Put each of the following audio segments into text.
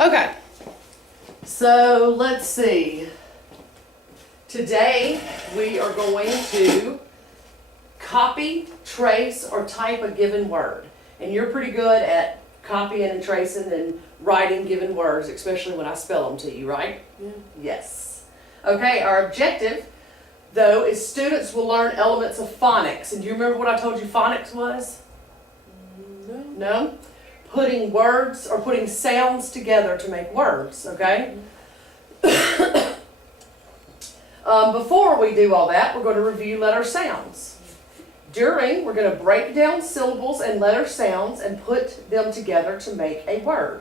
Okay, so let's see. Today we are going to copy, trace, or type a given word. And you're pretty good at copying and tracing and writing given words, especially when I spell them to you, right? Yeah. Yes. Okay, our objective, though, is students will learn elements of phonics. And do you remember what I told you phonics was? No. No? Putting words or putting sounds together to make words, okay? Before we do all that, we're going to review letter sounds. During, we're going to break down syllables and letter sounds and put them together to make a word.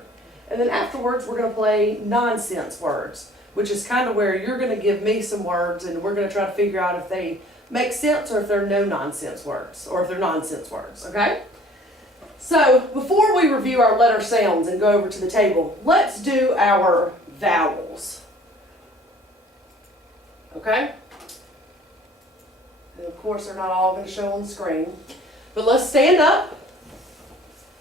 And then afterwards, we're going to play nonsense words, which is kind of where you're going to give me some words and we're going to try to figure out if they make sense or if they're no nonsense words, or if they're nonsense words, okay? So, before we review our letter sounds and go over to the table, let's do our vowels. Okay? And of course, they're not all going to show on the screen. But let's stand up.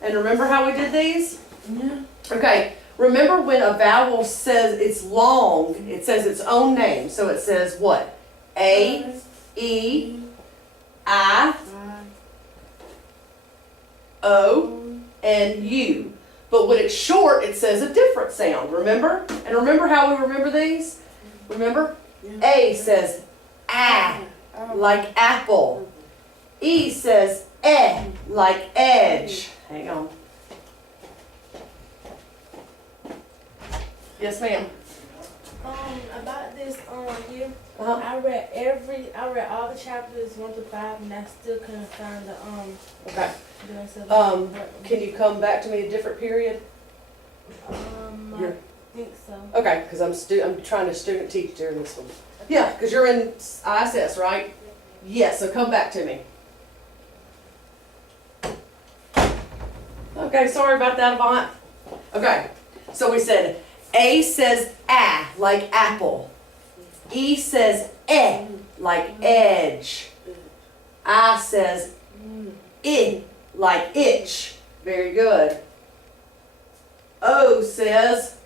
And remember how we did these? Yeah. Okay, remember when a vowel says it's long, it says its own name. So it says what? A, E, I, O, and U. But when it's short, it says a different sound, remember? And remember how we remember these? Remember? Yeah. A says ah, like apple. E says eh, like edge. Hang on. Yes, ma'am. About this year, Uh-huh. I read all the chapters 1 to 5, and I still couldn't find the Okay. the rest of them. Can you come back to me a different period? I think so. Okay, because I'm trying to student teach during this one. Yeah, because you're in ISS, right? Yes, so come back to me. Okay, sorry about that, Avant. Okay, so we said A says ah, like apple. E says eh, like edge. I says I, like itch. Very good. O says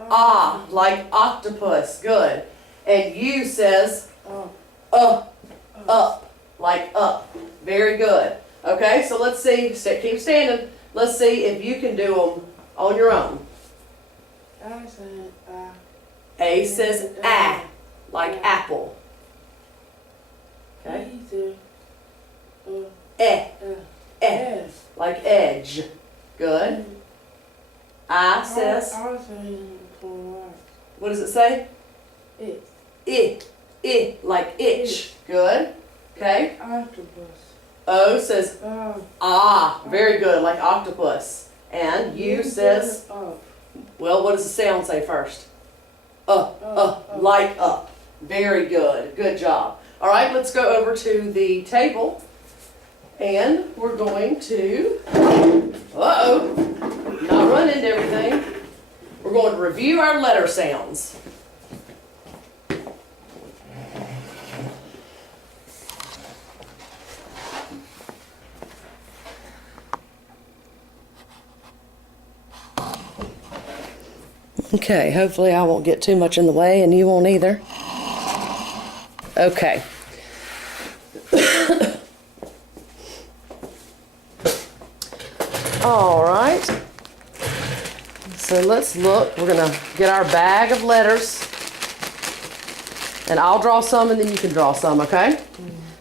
ah, like octopus. Good. And U says up, like up. Very good. Okay, so let's see. Keep standing. Let's see if you can do them on your own. I said A says ah, like apple. Okay. Eh, like edge. Good. I says, what does it say? I, like itch. Good. Okay. Octopus. O says ah, very good, like octopus. And U says, well, what does the sound say first? Like up. Very good. Good job. All right, let's go over to the table. And we're going to, not run into everything. We're going to review our letter sounds. Okay, hopefully I won't get too much in the way and you won't either. Okay. All right. So let's look. We're going to get our bag of letters. And I'll draw some and then you can draw some, okay?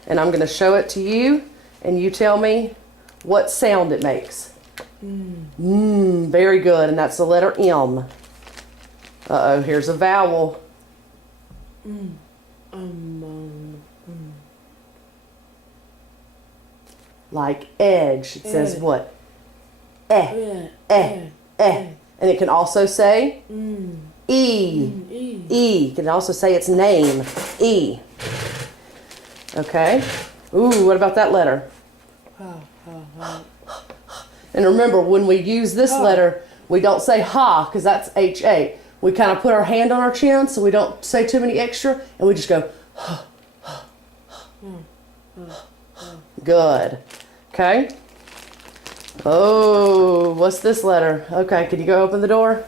And I'm going to show it to you and you tell me what sound it makes. Very good. And that's the letter M. Uh-oh, here's a vowel. Like edge. It says what? Eh. And it can also say E. E. It can also say its name. E. Okay. Ooh, what about that letter? And remember, when we use this letter, we don't say ha, because that's H-A. We kind of put our hand on our chin so we don't say too many extra, and we just go, good. Okay? Oh, what's this letter? Okay, can you go open the door?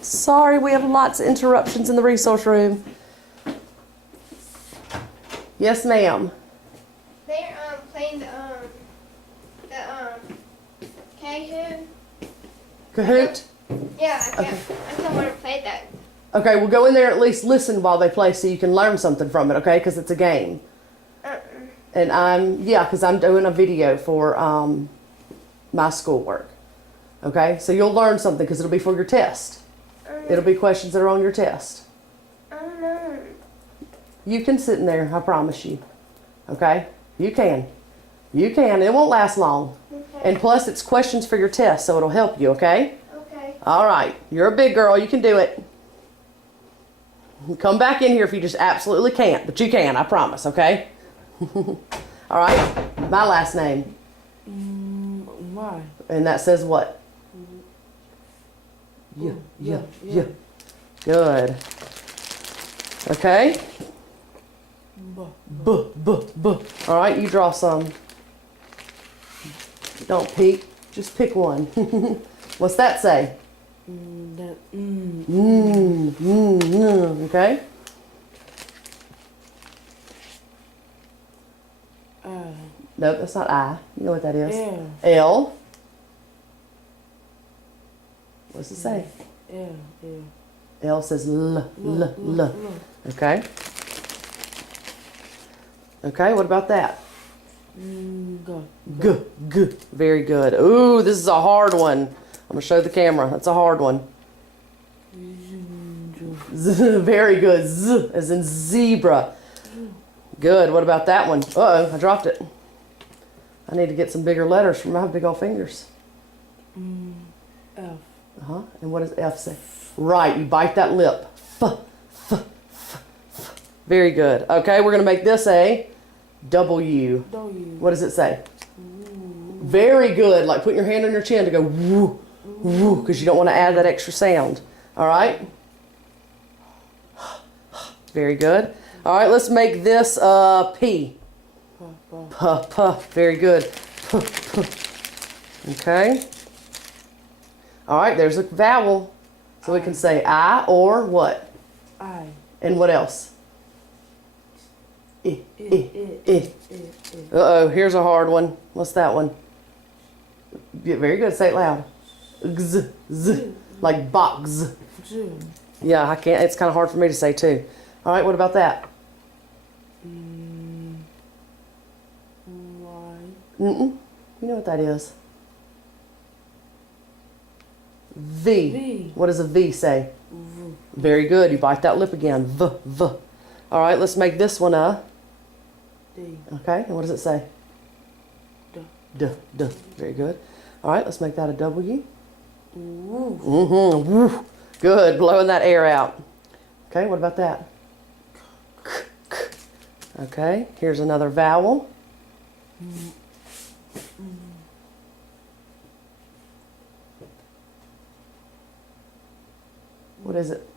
Sorry, we have lots of interruptions in the resource room. Yes, ma'am. They're playing the Kahoot. Kahoot? Yeah, I don't want to play that. Okay, we'll go in there and at least listen while they play so you can learn something from it, okay? Because it's a game. And because I'm doing a video for my schoolwork. Okay, so you'll learn something because it'll be for your test. It'll be questions that are on your test. I don't know. You can sit in there, I promise you. Okay? You can. You can. It won't last long. Okay. And plus, it's questions for your test, so it'll help you, okay? Okay. All right. You're a big girl. You can do it. Come back in here if you just absolutely can't, but you can, I promise, okay? All right? My last name. Why? And that says what? Yeah. Good. Okay? B. All right, you draw some. Don't peek, just pick one. What's that say? Okay? Nope, that's not I. You know what that is? L. L. What's it say? L. L says L. Okay? Okay, what about that? G. Very good. Ooh, this is a hard one. I'm going to show the camera. That's a hard one. Z. Very good. Z as in zebra. Good. What about that one? Uh-oh, I dropped it. I need to get some bigger letters from my big old fingers. F. And what does F say? Right, you bite that lip. F. Very good. Okay, we're going to make this a W. What does it say? Very good. Like put your hand on your chin to go woo, woo, because you don't want to add that extra sound. All right? Very good. All right, let's make this P. P. Very good. P. Okay. All right, there's a vowel. So we can say I or what? I. And what else? I. Uh-oh, here's a hard one. What's that one? Yeah, very good. Say it loud. X, z, like box. Yeah, I can't. It's kind of hard for me to say too. All right, what about that? Y. You know what that is? V. What does a V say? Very good. You bite that lip again. V. All right, let's make this one a D. Okay, and what does it say? D. Very good. All right, let's make that a W. Woo. Good, blowing that air out. Okay, what about that? Okay, here's another vowel. What is it?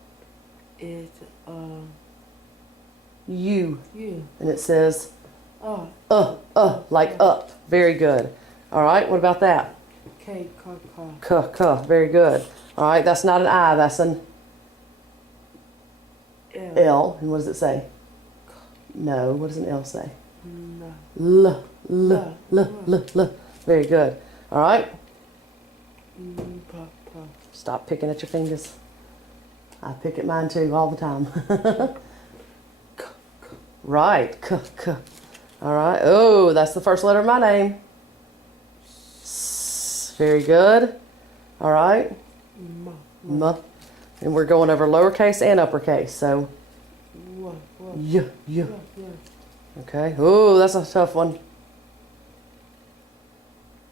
It's U. U. And it says like Uh. up. Very good. All right, what about that? K. K. Very good. All right, that's not an I, that's an L. L. And what does it say? No, what does an L say? No. L. Very good. All right, Pa. stop picking at your fingers. I pick at mine too all the time. Right, K. All right, oh, that's the first letter of my name. S. Very good. All right, Ma. M. And we're going over lowercase and uppercase, so Y. Okay, oh, that's a tough one.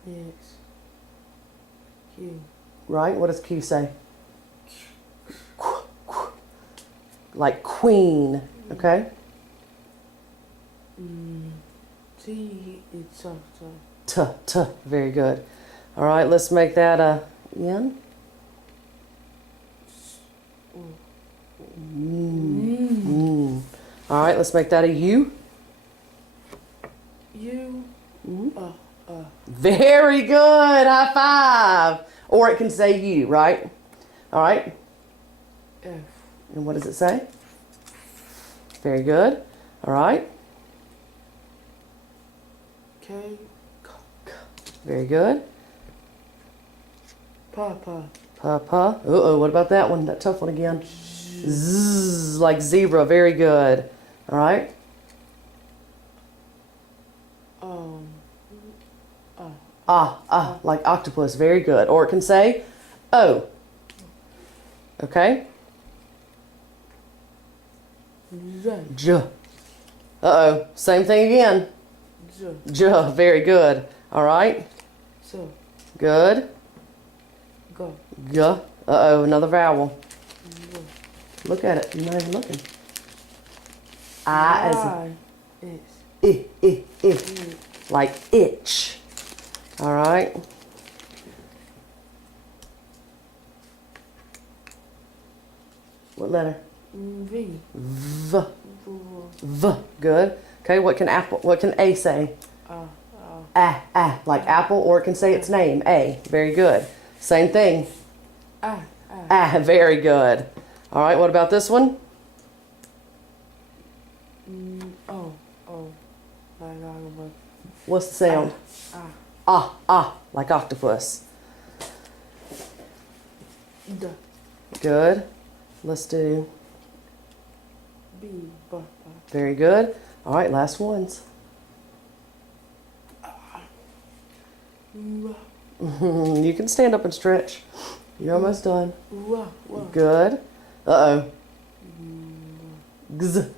X. Q. Right, what does Q say? Like queen, okay? T. It's T. Very good. All right, let's make that a N. All right, let's make that a U. U. Very good. High five. Or it can say you, right? All right. F. And what does it say? Very good. All right. K. Very good. Papa. Papa. Uh-oh, what about that one? That tough one again. Zzz, like zebra. Very good. All right. Like octopus. Very good. Or it can say O. Okay. Z. J. Uh-oh. Same thing again. Z. J. Very good. All right. So. Good. Go. G. Uh-oh, another vowel. Go. Look at it. You're not even looking. I as I. Is. like itch. All right. What letter? V. V. V. Good. Okay. What can apple? What can A say? Like apple, or it can say its name. A. Very good. Same thing. Very good. All right. What about this one? O. Like octopus. What's the sound? Like octopus. D. Good. Let's do. B. Papa. Very good. All right. Last ones. You can stand up and stretch. You're almost done. Good. Uh-oh. Gz.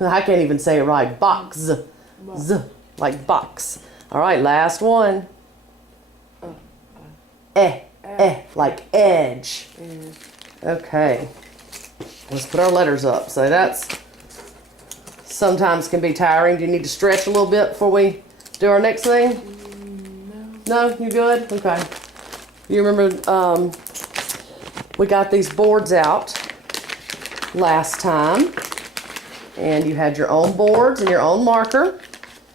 I can't even say it right. Box. Z. Like box. All right, last one. Like edge. Okay. Let's put our letters up. So that's sometimes can be tiring. Do you need to stretch a little bit before we do our next thing? No, you good? Okay. You remember we got these boards out last time, and you had your own boards and your own marker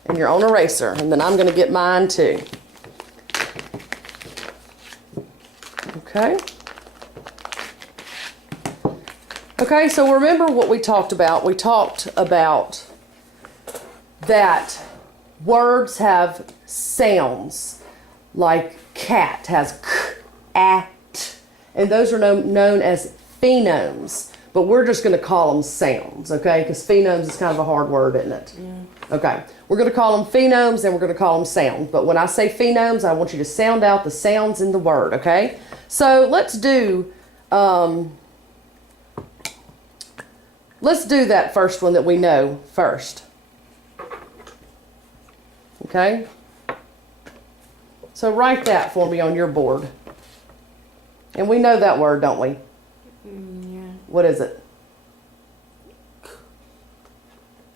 and your own eraser, and then I'm going to get mine too. Okay. Okay, so remember what we talked about. We talked about that words have sounds. Like cat has k, a, t, and those are known as phonemes, but we're just going to call them sounds, okay? Because phonemes is kind of a hard word, isn't it? Yeah. Okay, we're going to call them phonemes and we're going to call them sounds, but when I say phonemes, I want you to sound out the sounds in the word, okay? So let's do that first one that we know first, okay? So write that for me on your board. And we know that word, don't we? Yeah. What is it?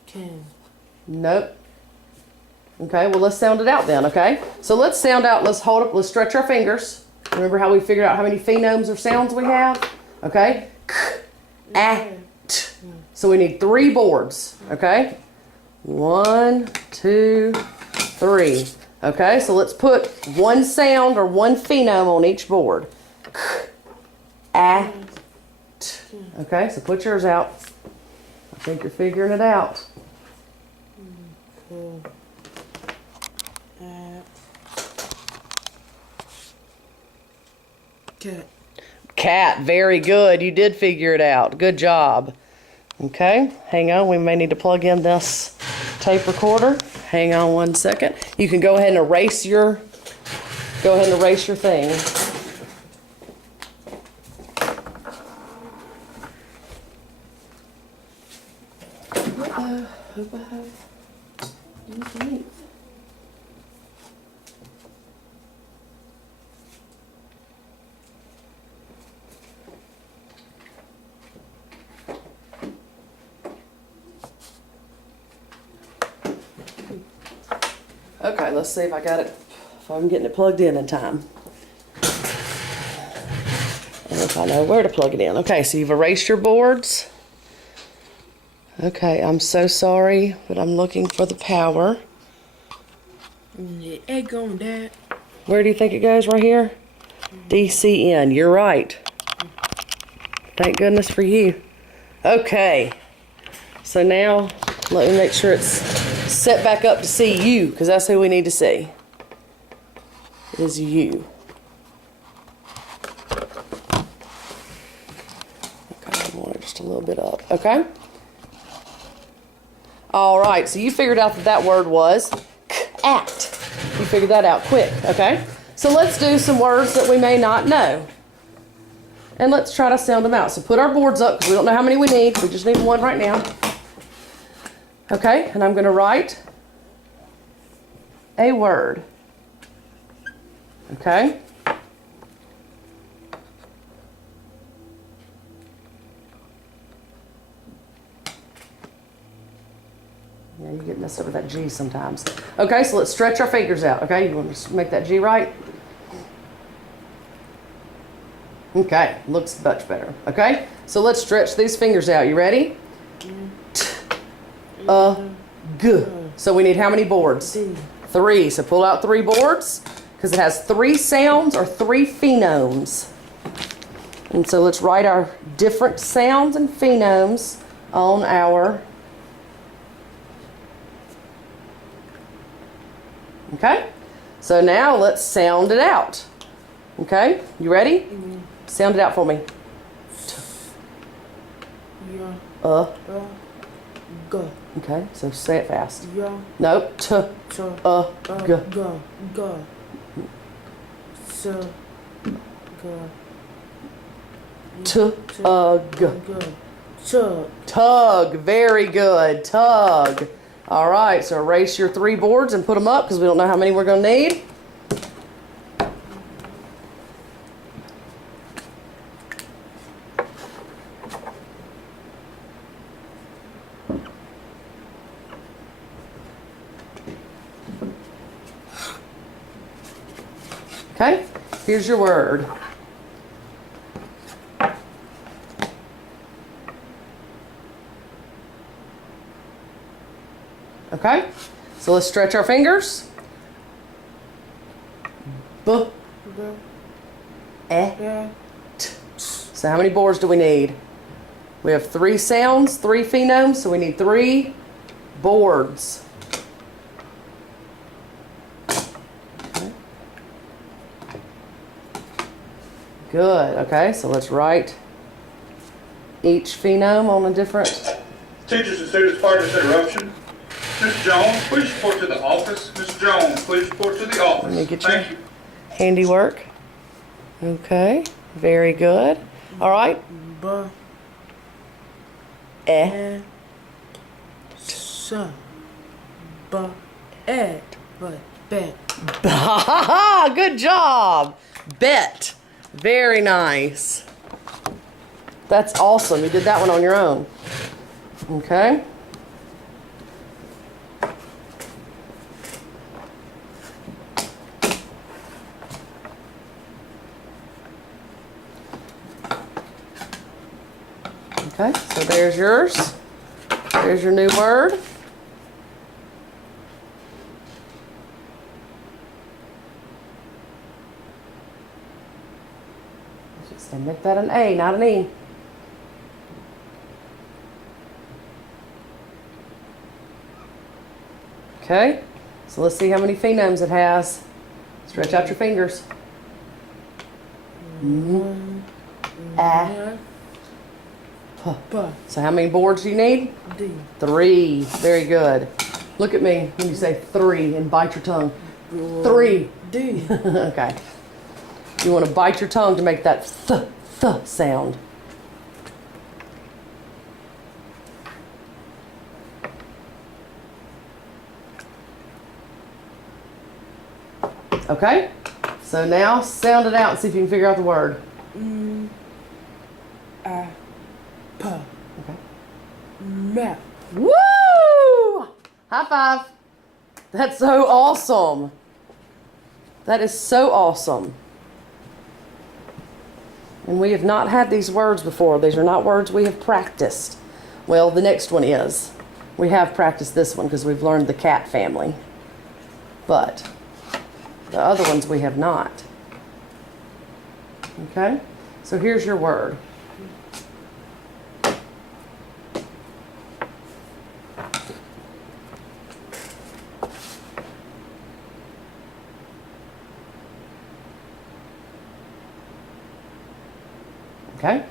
Can. Nope. Okay, well let's sound it out then, okay? So let's sound out, let's hold up, let's stretch our fingers. Remember how we figured out how many phonemes or sounds we have? Okay? K, a, t. So we need 3 boards, okay? 1, 2, 3. Okay, so let's put one sound or one phoneme on each board. K, a, t. Okay, so put yours out. I think you're figuring it out. Cat. Cat, very good. You did figure it out. Good job. Okay, hang on. We may need to plug in this tape recorder. Hang on one second. You can go ahead and erase your thing. Hope I have anything. Okay, let's see if I got it, if I'm getting it plugged in time. And if I know where to plug it in. Okay, so you've erased your boards. Okay, I'm so sorry, but I'm looking for the power. The egg on that. Where do you think it goes? Right here? DCN. You're right. Thank goodness for you. Okay. So now, let me make sure it's set back up to see you, because that's who we need to see. Is you. Okay, I want it just a little bit up. Okay? All right, so you figured out that that word was act. You figured that out quick, okay? So let's do some words that we may not know. And let's try to sound them out. So put our boards up, because we don't know how many we need. We just need one right now. Okay, and I'm going to write a word. Okay? Yeah, you get messed up with that G sometimes. Okay, so let's stretch our fingers out. Okay, you want to make that G right? Okay, looks much better. Okay, so let's stretch these fingers out. You ready? G. So we need how many boards? 3. So pull out 3 boards, because it has 3 sounds or 3 phonemes. And so let's write our different sounds and phonemes on our. Okay, so now let's sound it out. Okay, you ready? Sound it out for me. Yeah. G. Okay, so say it fast. Yeah. Nope. T. G. G. G. G. S. G. T. G. G. Tug. Tug. Very good. Tug. All right, so erase your 3 boards and put them up, because we don't know how many we're going to need. Okay, here's your word. Okay, so let's stretch our fingers. B, G. E, T. So how many boards do we need? We have 3 sounds, 3 phonemes, so we need 3 boards. Okay. Good, okay, so let's write each phenome on a different. Teachers and students, pardon this interruption. Mr. Jones, please report to the office. Mr. Jones, please report to the office. Let me get Thank you. you. Handiwork. Okay, very good. All right. B. E. E. S. B. E. But bet. Good job. Bet. Very nice. That's awesome. You did that one on your own. Okay. Okay, so there's yours. There's your new word. Just make that an A, not an E. Okay, so let's see how many phonemes it has. Stretch out your fingers. A. P. B. So how many boards do you need? D. 3. Very good. Look at me when you say 3 and bite your tongue. 3. D. Okay. You want to bite your tongue to make that th sound. Okay? So now sound it out and see if you can figure out the word. A. P. Okay. Map. Woo! High five. That's so awesome. That is so awesome. And we have not had these words before. These are not words we have practiced. Well, the next one is. We have practiced this one because we've learned the cat family. but the other ones we have not. Okay? So here's your word. Okay?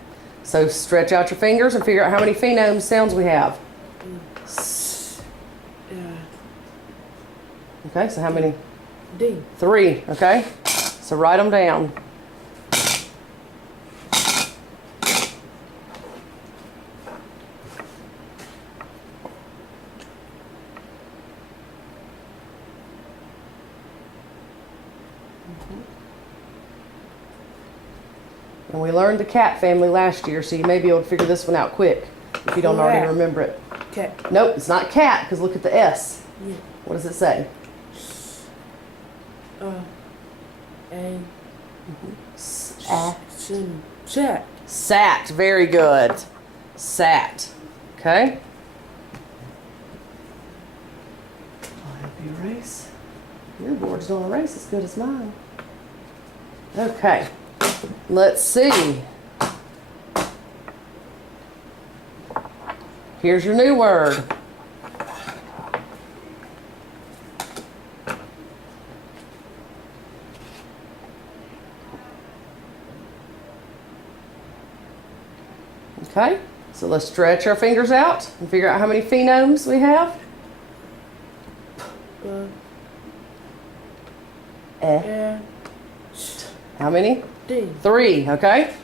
So stretch out your fingers and figure out how many phoneme sounds we have. Yeah. Okay, so how many? D. 3, okay? So write them down. And we learned the cat family last year, so you may be able to figure this one out quick if you don't already Cat. remember it. Cat. Nope, it's not cat, because look at the S. Yeah. What does it say? A. Chat. Sat, very good. Sat, okay? I'll help you erase. Your boards don't erase as good as mine. Okay, let's see. Here's your new word. Okay, so let's stretch our fingers out and figure out how many phonemes we have. Eh. How many? D. 3, okay?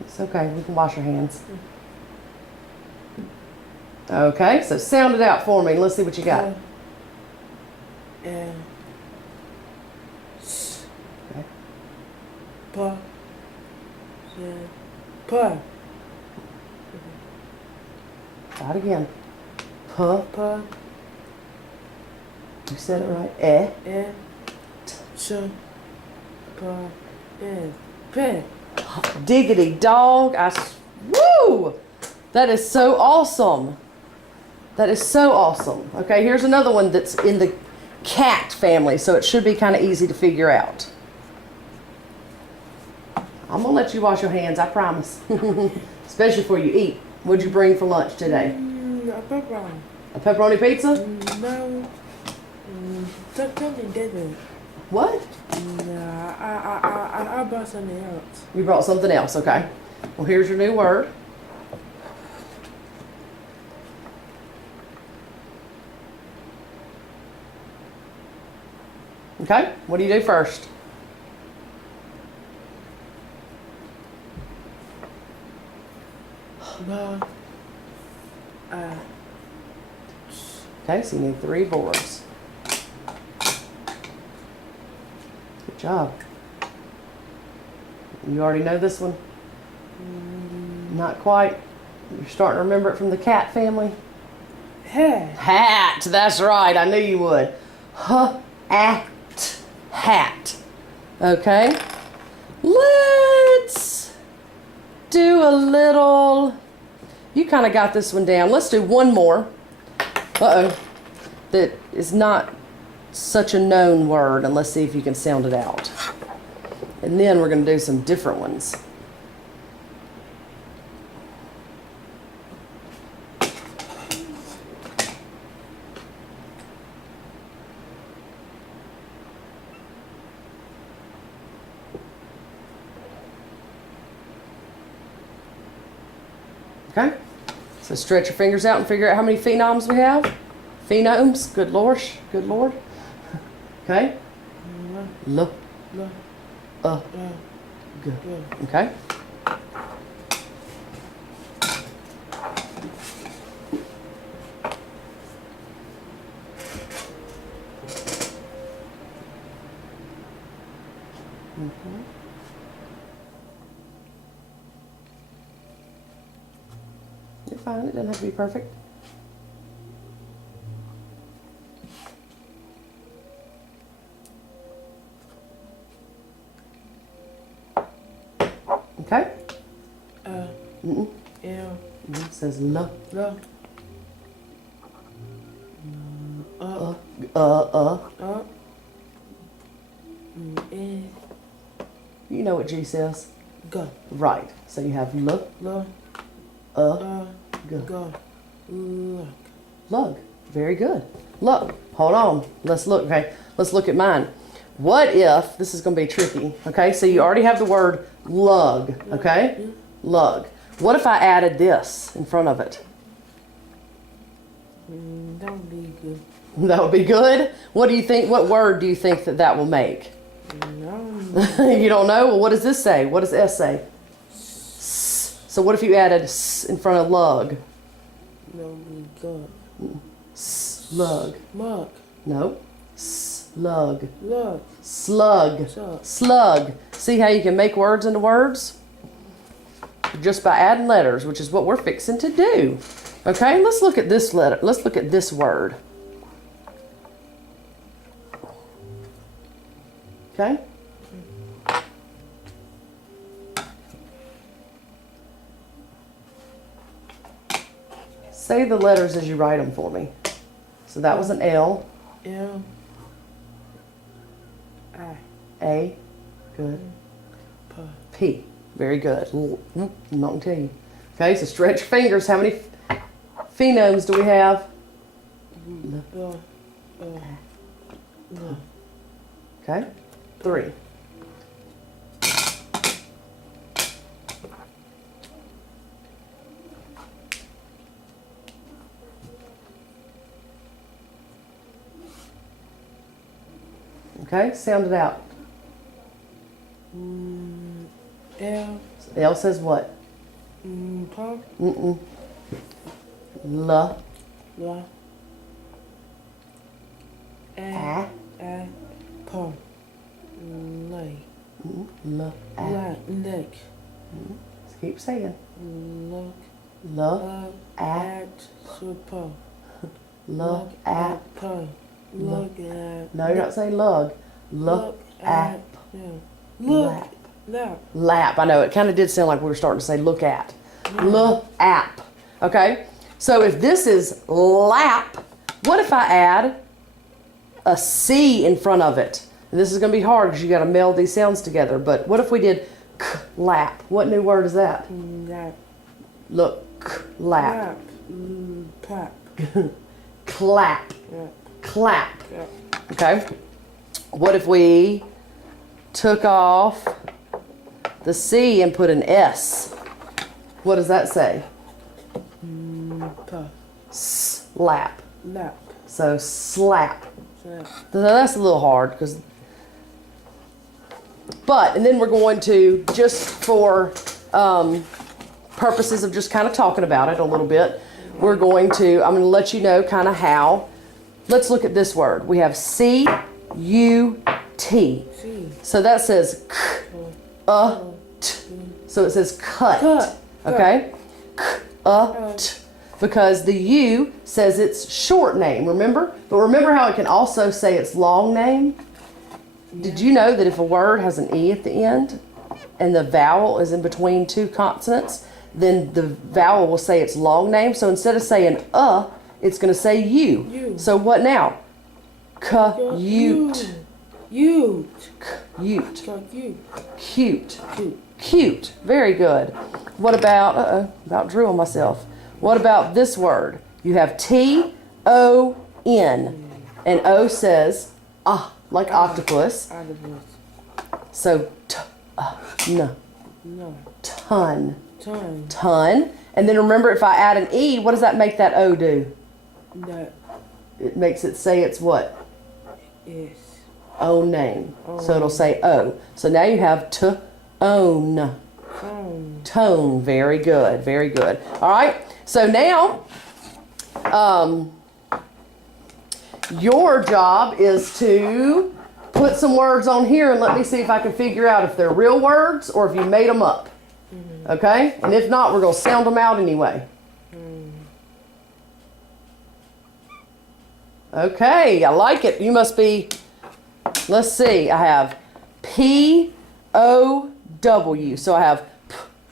It's okay, we can wash our hands. Okay, so sound it out for me. Let's see what you got. And Okay. pa. Pa. Try it again. Puh. Pa. You said it right. Eh. And ch. Pa. And pen. Diggity dog. Woo! That is so awesome. That is so awesome. Okay, here's another one that's in the cat family, so it should be kind of easy to figure out. I'm gonna let you wash your hands, I promise. Especially before you eat. What'd you bring for lunch today? A pepperoni. A pepperoni pizza? No. Something different. What? Nah, I bought something else. You brought something else, okay. Well, here's your new word. Okay, what do you do first? Ba. Okay, so you need 3 boards. Good job. You already know this one? Not quite. You're starting to remember it from the cat family? Hat. Hat, that's right, I knew you would. Hat. Okay, let's do a little, you kind of got this one down. Let's do one more. Uh-oh, that is not such a known word, and let's see if you can sound it out. And then we're going to do some different ones. Okay, so stretch your fingers out and figure out how many phenomes we have. Phenomes, good lord, good lord. Okay, L, G. Okay. You're fine, it doesn't have to be perfect. Okay? L, It says L. L, N, You know what G says? G, Right. So you have L, L, G. G, L. Lug. Very good. Look, hold on. Let's look, okay? Let's look at mine. What if, this is going to be tricky, okay? So you already have the word lug, okay? Lug. What if I added this in front of it? That would be good. That would be good. What do you think, what word do you think that that will make? No. You don't know? Well, what does this say? What does S say? S. So what if you added S in front of lug? That would be good. Slug. Mug, No. Slug. lug, Slug. Slug. Slug. See how you can make words into words? Just by adding letters, which is what we're fixing to do. Okay, let's look at this letter. Let's look at this word. Okay? Say the letters as you write them for me. So that was an L. L, I, A. Good. P, P. Very good. I'm not going to tell you. Okay, so stretch your fingers. How many phenomes do we have? L, Okay, 3. Okay, sound it out. L, L says what? P, Mm-mm. L. La, A. A, P, Lay, L. A. La, Leg, Just keep saying. Look, L. A. at, Super, L. A. P, look at, No, you're not saying lug. Look at. yeah. Look, Lap. lap, Lap. I know it kind of did sound like we were starting to say look at. Look at. Okay? So if this is lap, what if I add a C in front of it? And this is going to be hard because you got to meld these sounds together. But what if we did lap? What new word is that? lap, Look, lap. pap, Clap. yeah, Clap. yeah. Okay? What if we took off the C and put an S? What does that say? Pa, Slap. lap, So slap. slap, So that's a little hard because. But, and then we're going to, just for purposes of just kind of talking about it a little bit, I'm going to let you know kind of how. Let's look at this word. We have C-U-T. C, So that says k-u-t. So it says cut. Cut. Okay? K-u-t. Because the U says it's short name, remember? But remember how it can also say it's long name? Did you know that if a word has an E at the end and the vowel is in between two consonants, then the vowel will say it's long name? So instead of saying it's going to say U. U. So what now? Cute. Ute, Cute. you, Cute. cute, Cute. Very good. What about, about drew on myself. What about this word? You have T-O-N. And O says, like octopus. octopus, So, n. no, Ton. ton, Ton. And then remember, if I add an E, what does that make that O do? that It makes it say it's what? is, Own name. So it'll say O. So now you have to-own. phone, Tone. Very good. Very good. All right. So now, your job is to put some words on here and let me see if I can figure out if they're real words or if you made them up. Okay? And if not, we're going to sound them out anyway. Okay. I like it. You must be, let's see. I have P-O-W. So I have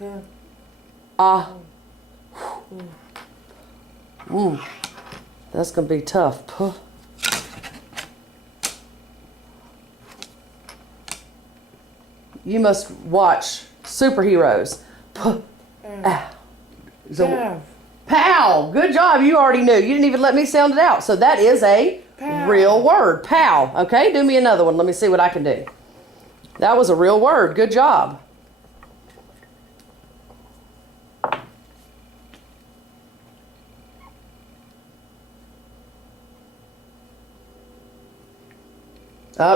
Yeah. Ah. That's gonna be tough. Puh. You must watch superheroes. Puh. Ah. So, Pav. pow. Good job. You already knew. You didn't even let me sound it out. So that is a Pow. real word. Pow. Okay, do me another one. Let me see what I can do. That was a real word. Good job.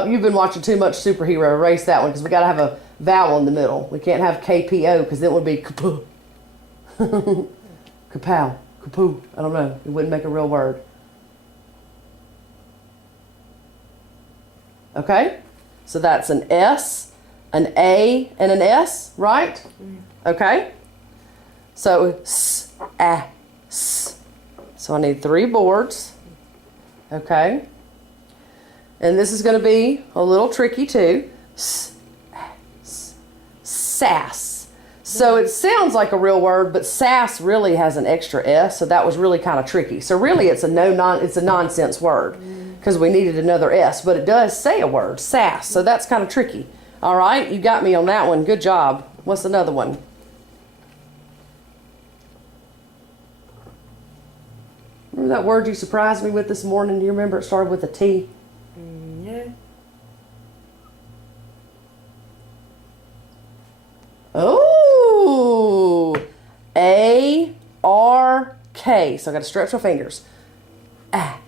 You've been watching too much superhero. Erase that one because we got to have a vowel in the middle. We can't have KPO because then it would be kapoo. Kapow. Kapoo. I don't know. It wouldn't make a real word. Okay? So that's an S, an A, and an S, right? Okay? So S, A, S. So I need 3 boards. Okay? And this is going to be a little tricky too. S, S, sass. So it sounds like a real word, but sass really has an extra S, so that was really kind of tricky. So really it's a nonsense word because we needed another S, but it does say a word, sass. So that's kind of tricky. All right, you got me on that one. Good job. What's another one? Remember that word you surprised me with this morning? Do you remember it started with a T? Yeah. Oh, A-R-K. So I got to stretch my fingers. A-R-K.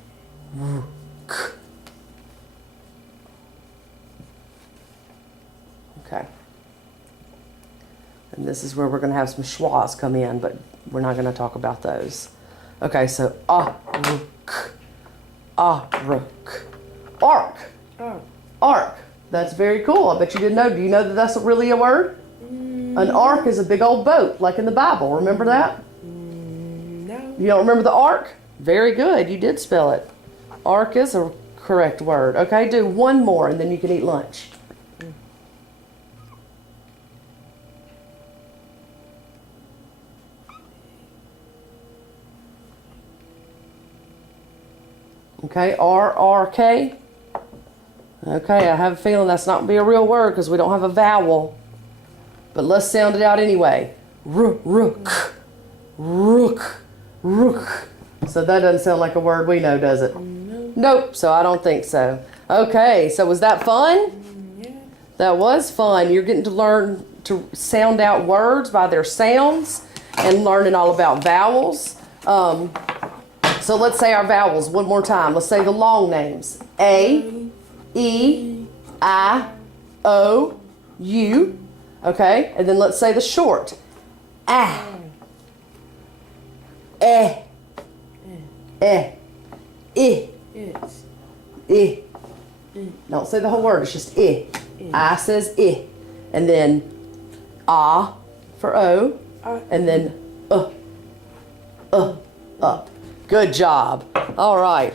Okay. And this is where we're going to have some schwas come in, but we're not going to talk about those. Okay, so A-R-K. A-R-K. Arc. Oh. Arc. That's very cool. I bet you didn't know. Do you know that that's really a word? An ark is a big old boat, like in the Bible. Remember that? No. You don't remember the ark? Very good. You did spell it. Ark is a correct word. Okay, do one more and then you can eat lunch. Okay, R-R-K. Okay, I have a feeling that's not going to be a real word because we don't have a vowel. But let's sound it out anyway. Rook, rook, rook. So that doesn't sound like a word we know, does it? No. Nope, so I don't think so. Okay, so was that fun? Yeah. That was fun. You're getting to learn to sound out words by their sounds and learning all about vowels. So let's say our vowels one more time. Let's say the long names. A, E, I, O, U. Okay, and then let's say the short. Ah, eh, eh, I, It's. I. Don't say the whole word, it's just I. I says I. And then ah for O. And then up. Good job. All right.